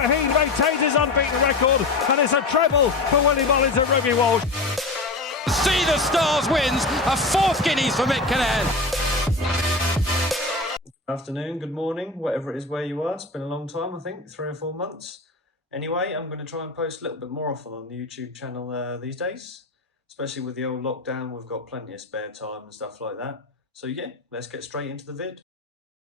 but he maintains his unbeaten record, and it's a treble for Willie Mullins and Ruby Walsh. See the Stars wins a fourth Guineas for Mick Cannan. Afternoon, good morning, whatever it is where you are. It's been a long time, I think, 3 or 4 months. Anyway, I'm going to try and post a little bit more often on the YouTube channel these days, especially with the old lockdown. We've got plenty of spare time and stuff like that. So yeah, let's get straight into the vid.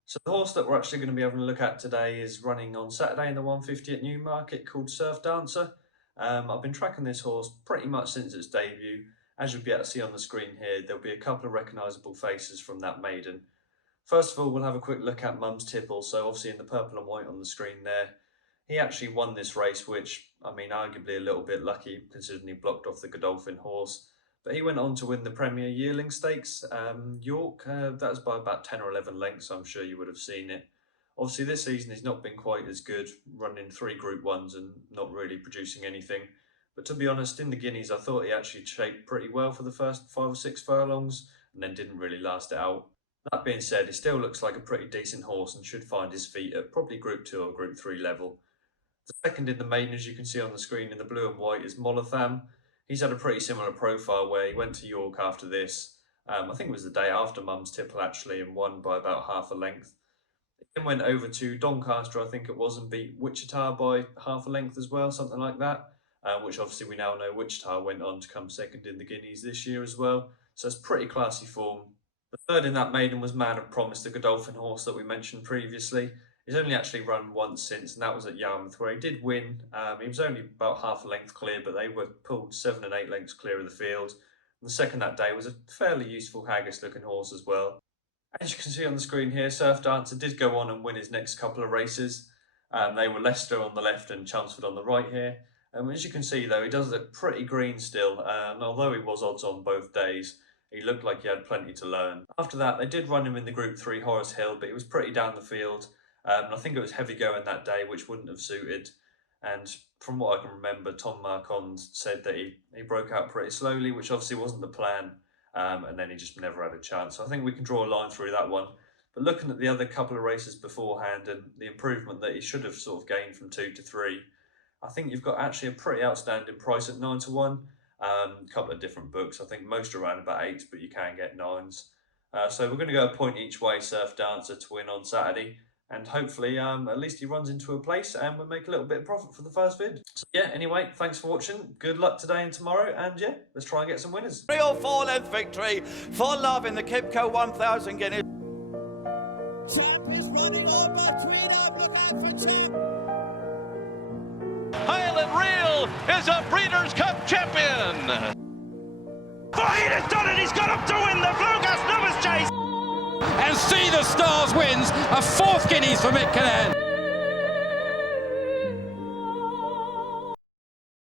So the horse that we're actually going to be having a look at today is running on Saturday in the 150 at Newmarket, called Surf Dancer. I've been tracking this horse pretty much since its debut. As you'll be able to see on the screen here, there'll be a couple of recognisable faces from that maiden. First of all, we'll have a quick look at Mum's Tipple. So obviously in the purple and white on the screen there, he actually won this race, which, I mean, arguably a little bit lucky considering he blocked off the Godolphin horse. But he went on to win the Premier Yearling Stakes, York. That was by about 10 or 11 lengths. I'm sure you would have seen it. Obviously this season he's not been quite as good, running 3 Group 1s and not really producing anything. But to be honest, in the Guineas, I thought he actually shaped pretty well for the first 5 or 6 furlongs and then didn't really last it out. That being said, he still looks like a pretty decent horse and should find his feet at probably Group 2 or Group 3 level. The second in the maiden, as you can see on the screen in the blue and white, is Molotham. He's had a pretty similar profile where he went to York after this. I think it was the day after Mum's Tipple actually, and won by about half a length. He then went over to Doncaster, I think it was, and beat Wichita by half a length as well, something like that. Which obviously we now know Wichita went on to come second in the Guineas this year as well. So it's pretty classy form. The third in that maiden was Man of Promise, the Godolphin horse that we mentioned previously. He's only actually run once since, and that was at Yarmouth, where he did win. He was only about half a length clear, but they were pulled 7 and 8 lengths clear of the field. And the second that day was a fairly useful haggis-looking horse as well. As you can see on the screen here, Surf Dancer did go on and win his next couple of races. They were Leicester on the left and Chelmsford on the right here. As you can see though, he does look pretty green still, and although he was odds on both days, he looked like he had plenty to learn. After that, they did run him in the Group 3 Horace Hill, but he was pretty down the field. And I think it was heavy going that day, which wouldn't have suited. And from what I can remember, Tom Marquand said that he broke out pretty slowly, which obviously wasn't the plan. And then he just never had a chance. So I think we can draw a line through that one. But looking at the other couple of races beforehand and the improvement that he should have sort of gained from 2 to 3, I think you've got actually a pretty outstanding price at 9 to 1. A couple of different books. I think most are around about 8s, but you can get 9s. So we're going to go a point each way, Surf Dancer, to win on Saturday. And hopefully, at least he runs into a place and we'll make a little bit of profit for the first vid. So yeah, anyway, thanks for watching. Good luck today and tomorrow. And yeah, let's try and get some winners. 3 or 4 length victory for Love in the Kipco 1000 Guineas. Champ is running on between them. Look out for Champ. Highland Real is a Breeders' Cup champion. Fahid has done it. He's got up to win the Bluegrass Novice Chase. And See the Stars wins a fourth Guineas for Mick Cannan.